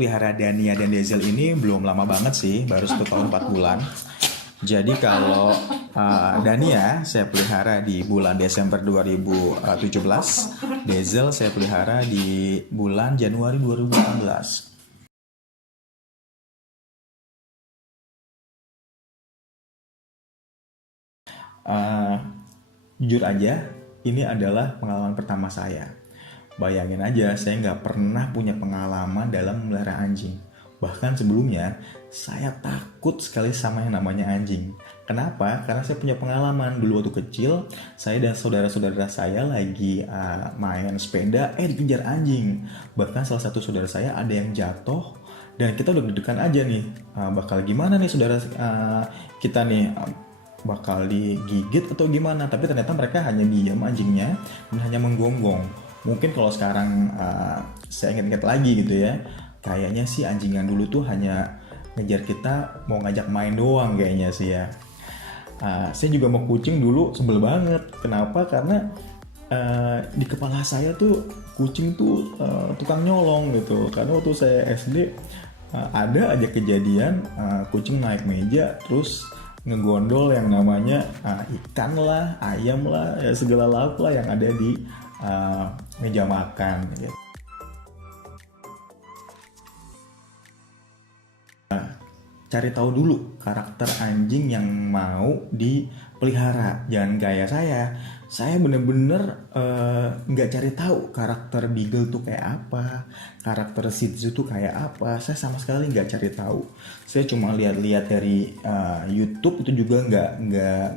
pelihara Dania dan Dazzle ini belum lama banget sih, baru 1 tahun 4 bulan. Jadi kalau Dania saya pelihara di bulan Desember 2017, Dazzle saya pelihara di bulan Januari 2018. Uh, Jujur aja, ini adalah pengalaman pertama saya. Bayangin aja, saya nggak pernah punya pengalaman dalam memelihara anjing. Bahkan sebelumnya, saya takut sekali sama yang namanya anjing. Kenapa? Karena saya punya pengalaman. Dulu waktu kecil, saya dan saudara-saudara saya lagi main sepeda, dikejar anjing. Bahkan salah satu saudara saya ada yang jatuh, dan kita udah deg-degan aja nih. Bakal gimana nih saudara kita nih? Bakal digigit atau gimana, tapi ternyata mereka hanya diam anjingnya dan hanya menggonggong. Mungkin kalau sekarang saya ingat-ingat lagi gitu ya, kayaknya sih anjingan dulu tuh hanya ngejar kita mau ngajak main doang kayaknya sih ya. Saya juga mau kucing dulu sebel banget. Kenapa? Karena di kepala saya tuh kucing tuh tukang nyolong gitu. Karena waktu saya SD ada aja kejadian kucing naik meja terus ngegondol yang namanya ikan lah, ayam lah, ya segala lauk lah yang ada di meja makan gitu. Cari tahu dulu karakter anjing yang mau dipelihara. Jangan gaya saya. Saya bener-bener nggak cari tahu karakter Beagle tuh kayak apa, karakter Shih Tzu tuh kayak apa. Saya sama sekali nggak cari tahu. Saya cuma lihat-lihat dari YouTube, itu juga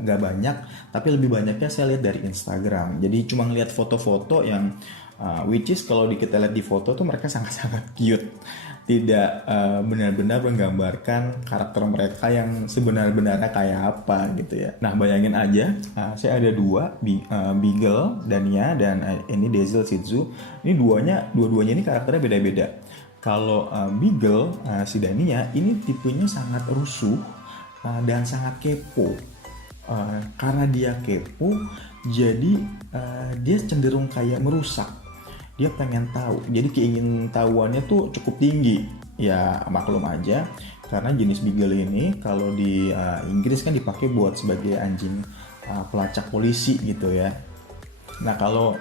nggak banyak, tapi lebih banyaknya saya lihat dari Instagram. Jadi cuma ngeliat foto-foto yang which is kalau kita lihat di foto tuh mereka sangat-sangat cute, tidak benar-benar menggambarkan karakter mereka yang sebenar-benarnya kayak apa gitu ya. Nah bayangin aja, saya ada dua Beagle Dania dan ini Dazzle Shih Tzu. Ini dua-duanya ini karakternya beda-beda. Kalau Beagle si Dania ini tipenya sangat rusuh dan sangat kepo. Karena dia kepo, jadi dia cenderung kayak merusak. Dia pengen tahu, jadi keingintahuannya tuh cukup tinggi. Ya maklum aja, karena jenis Beagle ini kalau di Inggris kan dipakai buat sebagai anjing pelacak polisi gitu ya. Nah kalau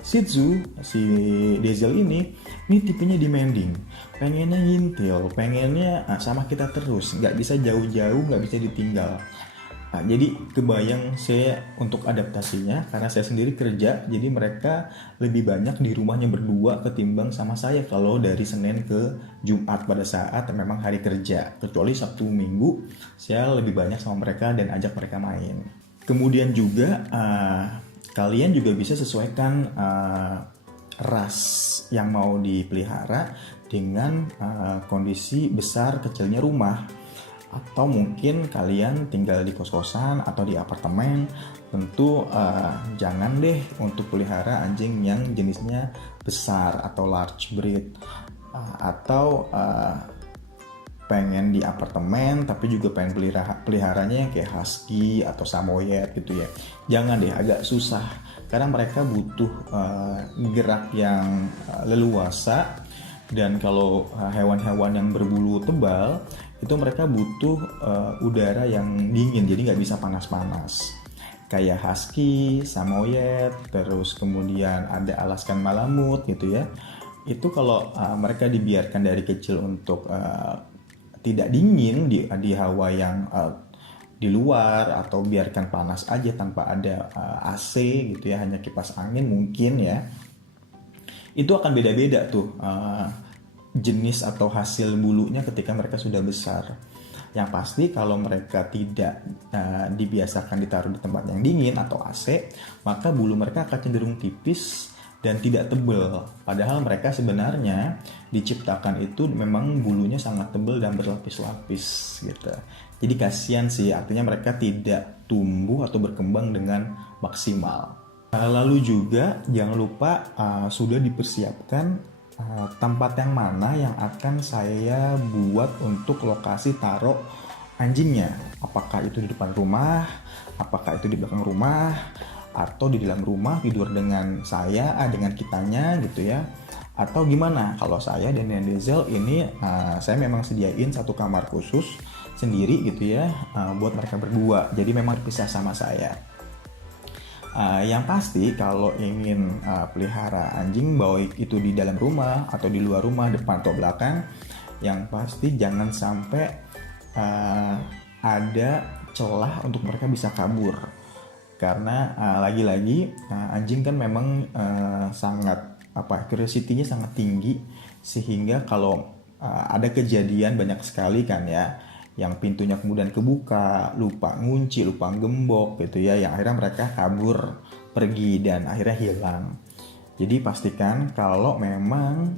Shih Tzu, si Dazzle ini tipenya demanding, pengennya ngintil, pengennya sama kita terus, nggak bisa jauh-jauh, nggak bisa ditinggal. Jadi kebayang saya untuk adaptasinya, karena saya sendiri kerja, jadi mereka lebih banyak di rumahnya berdua ketimbang sama saya kalau dari Senin ke Jumat pada saat memang hari kerja. Kecuali Sabtu Minggu saya lebih banyak sama mereka dan ajak mereka main. Kemudian juga kalian juga bisa sesuaikan ras yang mau dipelihara dengan kondisi besar kecilnya rumah. Atau mungkin kalian tinggal di kos-kosan atau di apartemen. Tentu jangan deh untuk pelihara anjing yang jenisnya besar atau large breed, atau pengen di apartemen tapi juga pengen peliharanya yang kayak husky atau samoyed gitu ya. Jangan deh, agak susah karena mereka butuh gerak yang leluasa. Dan kalau hewan-hewan yang berbulu tebal itu mereka butuh udara yang dingin, jadi nggak bisa panas-panas. Kayak husky, samoyed, terus kemudian ada Alaskan Malamute gitu ya. Itu kalau mereka dibiarkan dari kecil untuk tidak dingin di hawa yang di luar, atau biarkan panas aja tanpa ada AC gitu ya, hanya kipas angin mungkin ya, itu akan beda-beda tuh jenis atau hasil bulunya ketika mereka sudah besar. Yang pasti kalau mereka tidak dibiasakan ditaruh di tempat yang dingin atau AC, maka bulu mereka akan cenderung tipis dan tidak tebal. Padahal mereka sebenarnya diciptakan itu memang bulunya sangat tebal dan berlapis-lapis gitu. Jadi kasihan sih, artinya mereka tidak tumbuh atau berkembang dengan maksimal. Lalu juga jangan lupa sudah dipersiapkan tempat yang mana yang akan saya buat untuk lokasi taruh anjingnya. Apakah itu di depan rumah, apakah itu di belakang rumah, atau di dalam rumah tidur dengan saya, dengan kitanya gitu ya. Atau gimana? Kalau saya dan Denzel ini saya memang sediain satu kamar khusus sendiri gitu ya, buat mereka berdua. Jadi memang dipisah sama saya. Yang pasti kalau ingin pelihara anjing, baik itu di dalam rumah atau di luar rumah, depan atau belakang, yang pasti jangan sampai ada celah untuk mereka bisa kabur. Karena lagi-lagi anjing kan memang sangat curiosity-nya sangat tinggi, sehingga kalau ada kejadian banyak sekali kan ya, yang pintunya kemudian kebuka, lupa ngunci, lupa gembok gitu ya, yang akhirnya mereka kabur pergi dan akhirnya hilang. Jadi pastikan kalau memang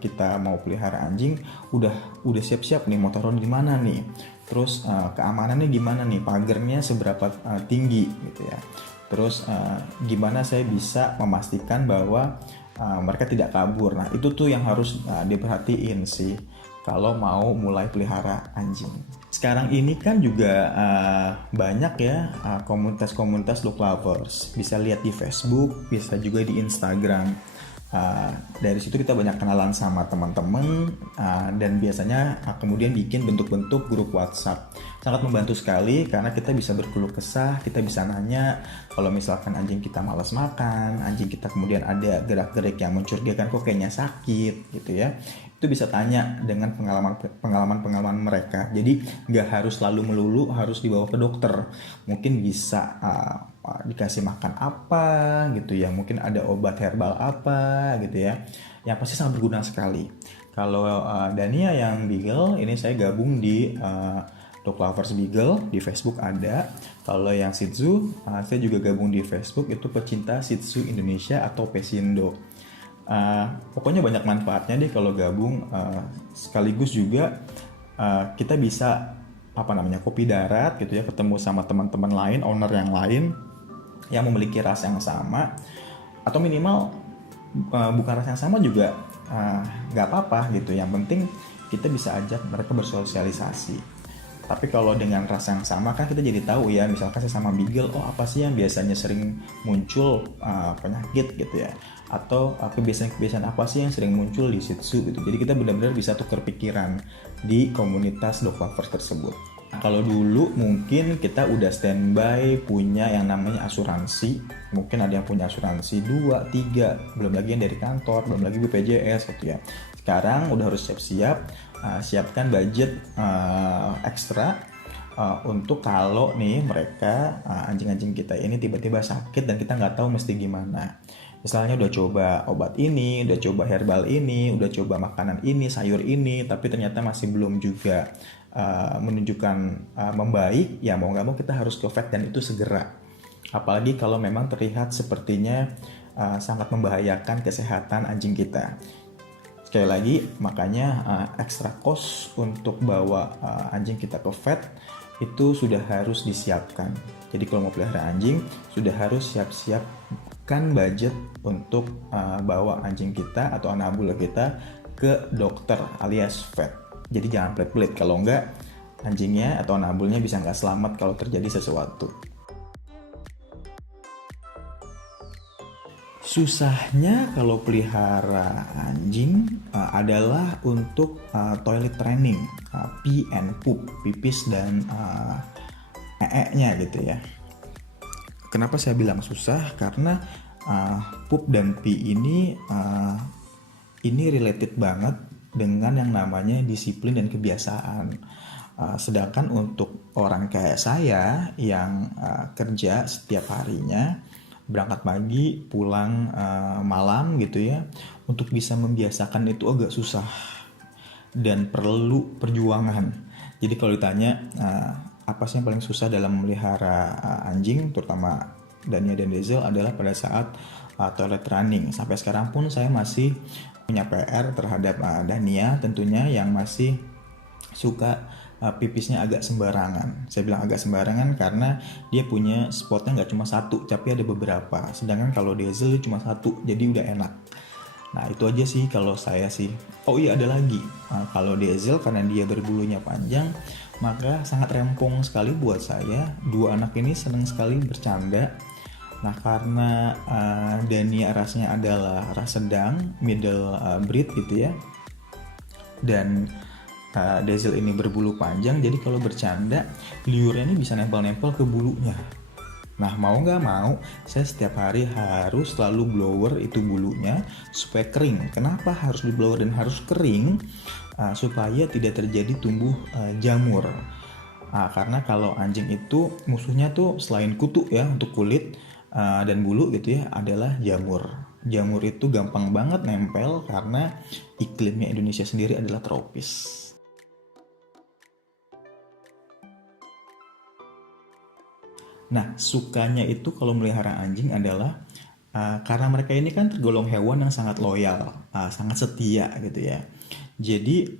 kita mau pelihara anjing, udah siap-siap nih, mau taruh di mana nih, terus keamanannya gimana nih, pagernya seberapa tinggi gitu ya, terus gimana saya bisa memastikan bahwa mereka tidak kabur. Nah itu tuh yang harus diperhatiin sih kalau mau mulai pelihara anjing. Sekarang ini kan juga banyak ya komunitas-komunitas dog lovers. Bisa lihat di Facebook, bisa juga di Instagram. Dari situ kita banyak kenalan sama teman-teman, dan biasanya kemudian bikin bentuk-bentuk grup WhatsApp. Sangat membantu sekali karena kita bisa berkeluh kesah, kita bisa nanya kalau misalkan anjing kita malas makan, anjing kita kemudian ada gerak-gerik yang mencurigakan kok kayaknya sakit gitu ya. Itu bisa tanya dengan pengalaman mereka. Jadi nggak harus selalu melulu harus dibawa ke dokter. Mungkin bisa dikasih makan apa gitu ya, mungkin ada obat herbal apa gitu ya, yang pasti sangat berguna sekali. Kalau Dania yang Beagle ini saya gabung di Dog Lovers Beagle, di Facebook ada. Kalau yang Shih Tzu saya juga gabung di Facebook, itu pecinta Shih Tzu Indonesia atau Pesindo. Pokoknya banyak manfaatnya deh kalau gabung. Sekaligus juga kita bisa kopi darat gitu ya, ketemu sama teman-teman lain, owner yang lain yang memiliki ras yang sama, atau minimal bukan ras yang sama juga nggak apa-apa gitu. Yang penting kita bisa ajak mereka bersosialisasi. Tapi kalau dengan ras yang sama kan kita jadi tahu ya, misalkan saya sama Beagle, apa sih yang biasanya sering muncul penyakit gitu ya, atau kebiasaan-kebiasaan apa sih yang sering muncul di Shih Tzu gitu. Jadi kita benar-benar bisa tukar pikiran di komunitas dog lovers tersebut. Nah, kalau dulu mungkin kita udah standby punya yang namanya asuransi, mungkin ada yang punya asuransi 2, 3, belum lagi yang dari kantor, belum lagi BPJS gitu ya. Sekarang udah harus siap-siap, siapkan budget ekstra untuk kalau nih mereka anjing-anjing kita ini tiba-tiba sakit dan kita nggak tahu mesti gimana. Misalnya udah coba obat ini, udah coba herbal ini, udah coba makanan ini, sayur ini, tapi ternyata masih belum juga menunjukkan membaik, ya mau nggak mau kita harus ke vet, dan itu segera. Apalagi kalau memang terlihat sepertinya sangat membahayakan kesehatan anjing kita. Sekali lagi, makanya extra cost untuk bawa anjing kita ke vet itu sudah harus disiapkan. Jadi kalau mau pelihara anjing, sudah harus siap-siapkan budget untuk bawa anjing kita atau anak bula kita ke dokter alias vet. Jadi jangan pelit-pelit, kalau enggak anjingnya atau anak bulnya bisa nggak selamat kalau terjadi sesuatu. Susahnya kalau pelihara anjing adalah untuk toilet training, pee and poop, pipis dan ee-nya gitu ya. Kenapa saya bilang susah? Karena poop dan pee ini related banget dengan yang namanya disiplin dan kebiasaan. Sedangkan untuk orang kayak saya yang kerja setiap harinya, berangkat pagi, pulang malam gitu ya, untuk bisa membiasakan itu agak susah dan perlu perjuangan. Jadi kalau ditanya apa sih yang paling susah dalam memelihara anjing, terutama Dania dan Denzel, adalah pada saat toilet running. Sampai sekarang pun saya masih punya PR terhadap Dania tentunya, yang masih suka pipisnya agak sembarangan. Saya bilang agak sembarangan karena dia punya spotnya nggak cuma satu, tapi ada beberapa. Sedangkan kalau Denzel cuma satu, jadi udah enak. Nah itu aja sih kalau saya sih. Oh iya, ada lagi. Kalau Denzel karena dia berbulunya panjang, maka sangat rempong sekali buat saya. Dua anak ini senang sekali bercanda. Nah karena Dania rasnya adalah ras sedang, middle breed gitu ya, dan Dazzle ini berbulu panjang, jadi kalau bercanda liurnya ini bisa nempel-nempel ke bulunya. Nah mau nggak mau, saya setiap hari harus selalu blower itu bulunya supaya kering. Kenapa harus di blower dan harus kering? Supaya tidak terjadi tumbuh jamur. Karena kalau anjing itu musuhnya tuh selain kutu ya untuk kulit dan bulu gitu ya, adalah jamur. Jamur itu gampang banget nempel karena iklimnya Indonesia sendiri adalah tropis. Nah, sukanya itu kalau melihara anjing adalah karena mereka ini kan tergolong hewan yang sangat loyal, sangat setia gitu ya. Jadi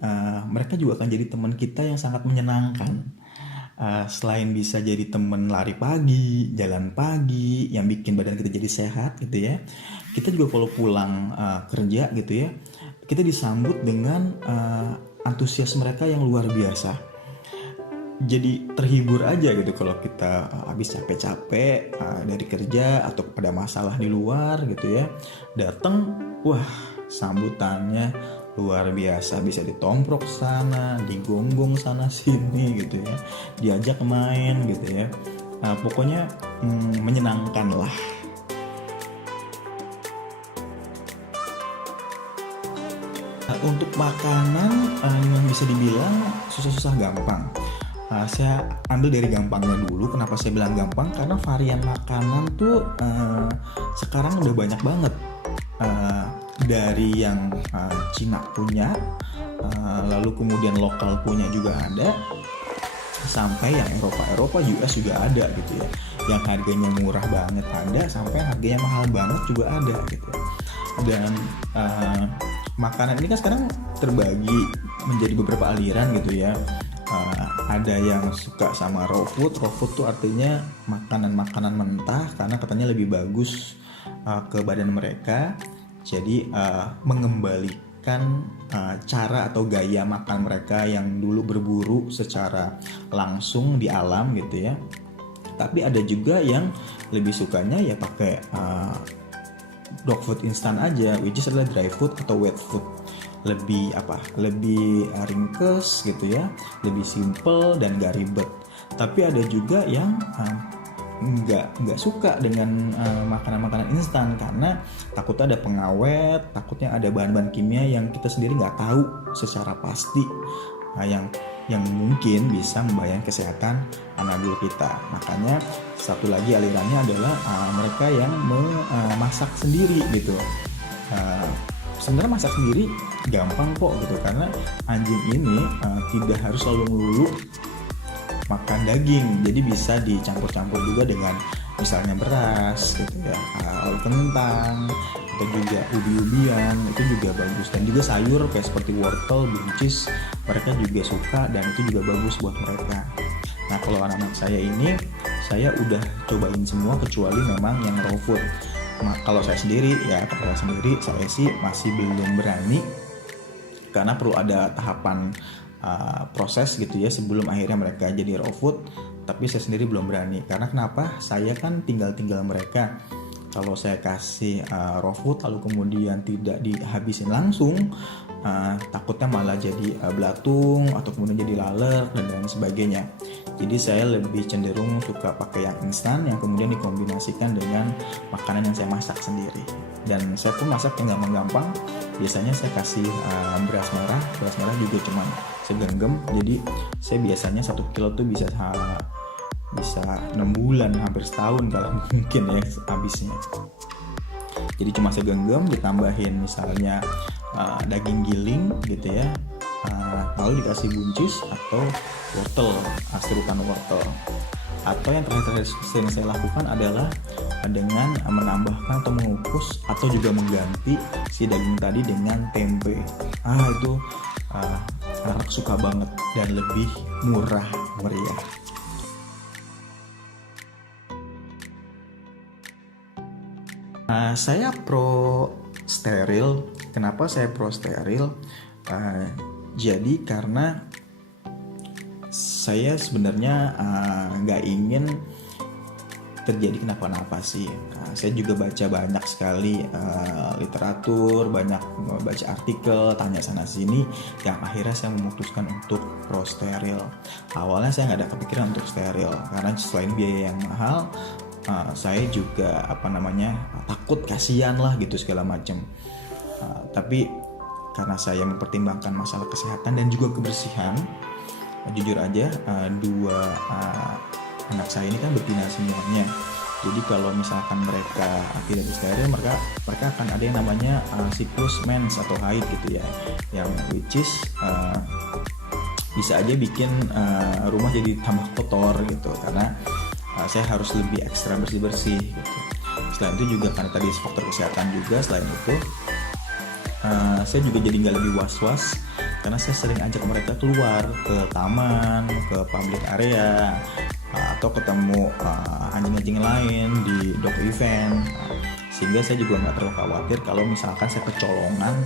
mereka juga akan jadi teman kita yang sangat menyenangkan. Selain bisa jadi teman lari pagi, jalan pagi, yang bikin badan kita jadi sehat gitu ya. Kita juga kalau pulang kerja gitu ya, kita disambut dengan antusias mereka yang luar biasa. Jadi terhibur aja gitu kalau kita habis capek-capek dari kerja atau pada masalah di luar gitu ya, datang, wah sambutannya luar biasa, bisa ditomprok sana, digonggong sana sini gitu ya, diajak main gitu ya. Pokoknya menyenangkan lah. Untuk makanan yang bisa dibilang susah-susah gampang. Saya ambil dari gampangnya dulu. Kenapa saya bilang gampang? Karena varian makanan tuh sekarang udah banyak banget. Dari yang Cina punya, lalu kemudian lokal punya juga ada, sampai yang Eropa, US juga ada gitu ya. Yang harganya murah banget ada, sampai harganya mahal banget juga ada gitu. Dan makanan ini kan sekarang terbagi menjadi beberapa aliran gitu ya. Ada yang suka sama raw food tuh artinya makanan-makanan mentah karena katanya lebih bagus ke badan mereka. Jadi mengembalikan cara atau gaya makan mereka yang dulu berburu secara langsung di alam gitu ya. Tapi ada juga yang lebih sukanya ya pakai dog food instan aja, which is adalah dry food atau wet food. Lebih ringkes gitu ya, lebih simple dan gak ribet. Tapi ada juga yang nggak suka dengan makanan-makanan instan karena takutnya ada pengawet, takutnya ada bahan-bahan kimia yang kita sendiri nggak tahu secara pasti, yang mungkin bisa membahayakan kesehatan anabul kita. Makanya satu lagi alirannya adalah mereka yang memasak sendiri gitu. Sebenarnya masak sendiri gampang kok gitu, karena anjing ini tidak harus selalu melulu makan daging, jadi bisa dicampur-campur juga dengan misalnya beras gitu ya, lalu kentang atau juga ubi-ubian, itu juga bagus. Dan juga sayur kayak seperti wortel, buncis, mereka juga suka dan itu juga bagus buat mereka. Nah kalau anak-anak saya ini, saya udah cobain semua kecuali memang yang raw food. Kalau saya sendiri saya sih masih belum berani karena perlu ada tahapan proses gitu ya sebelum akhirnya mereka jadi raw food. Tapi saya sendiri belum berani karena kenapa? Saya kan tinggal mereka. Kalau saya kasih raw food lalu kemudian tidak dihabisin langsung, takutnya malah jadi belatung atau kemudian jadi laler dan lain sebagainya. Jadi saya lebih cenderung suka pakai yang instan yang kemudian dikombinasikan dengan makanan yang saya masak sendiri. Dan saya pun masak yang gampang-gampang. Biasanya saya kasih beras merah juga cuma segenggam. Jadi saya biasanya 1 kilo tuh bisa 6 bulan, hampir setahun kalau mungkin ya habisnya. Jadi cuma segenggam, ditambahin misalnya daging giling gitu ya, lalu dikasih buncis atau wortel, serutan wortel. Atau yang terakhir sering saya lakukan adalah dengan menambahkan atau mengukus atau juga mengganti si daging tadi dengan tempe. Itu anak suka banget dan lebih murah meriah. Saya pro steril. Kenapa saya pro steril? Jadi karena saya sebenarnya nggak ingin terjadi kenapa-napa sih. Nah, saya juga baca banyak sekali literatur, banyak baca artikel, tanya sana sini, yang akhirnya saya memutuskan untuk pro-steril. Awalnya saya nggak ada kepikiran untuk steril karena selain biaya yang mahal, saya juga takut, kasihan lah gitu segala macam. Tapi karena saya mempertimbangkan masalah kesehatan dan juga kebersihan, jujur aja dua anak saya ini kan betina semuanya. Jadi kalau misalkan mereka tidak steril, mereka akan ada yang namanya siklus mens atau haid gitu ya, yang which is bisa aja bikin rumah jadi tambah kotor gitu, karena saya harus lebih ekstra bersih gitu. Selain itu juga karena tadi faktor kesehatan juga, selain itu saya juga jadi nggak lebih was-was karena saya sering ajak mereka keluar ke taman, ke public area, atau ketemu anjing-anjing lain di dog event, sehingga saya juga nggak terlalu khawatir kalau misalkan saya kecolongan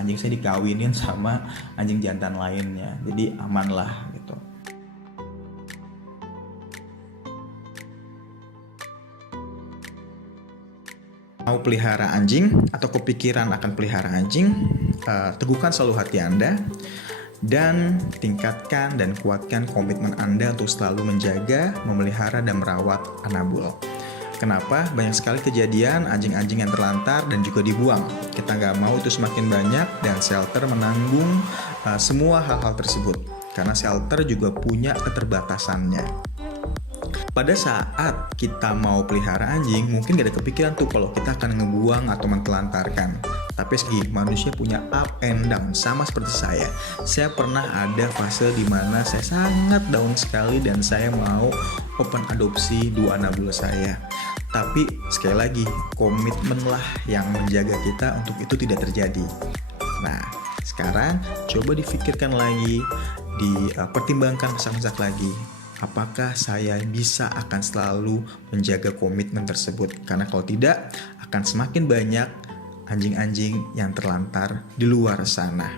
anjing saya dikawinin sama anjing jantan lainnya. Jadi aman lah gitu. Mau pelihara anjing atau kepikiran akan pelihara anjing, teguhkan selalu hati Anda dan tingkatkan dan kuatkan komitmen Anda untuk selalu menjaga, memelihara, dan merawat Anabul. Kenapa? Banyak sekali kejadian anjing-anjing yang terlantar dan juga dibuang. Kita nggak mau itu semakin banyak, dan shelter menanggung semua hal-hal tersebut. Karena shelter juga punya keterbatasannya. Pada saat kita mau pelihara anjing, mungkin gak ada kepikiran tuh kalau kita akan ngebuang atau mentelantarkan. Tapi manusia punya up and down, sama seperti saya. Saya pernah ada fase di mana saya sangat down sekali dan saya mau open adopsi 2 Anabul saya. Tapi sekali lagi, komitmenlah yang menjaga kita untuk itu tidak terjadi. Nah, sekarang coba difikirkan lagi, dipertimbangkan masak-masak lagi. Apakah saya bisa akan selalu menjaga komitmen tersebut? Karena kalau tidak, akan semakin banyak anjing-anjing yang terlantar di luar sana.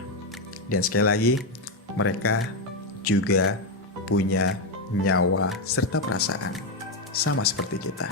Dan sekali lagi, mereka juga punya nyawa serta perasaan, sama seperti kita.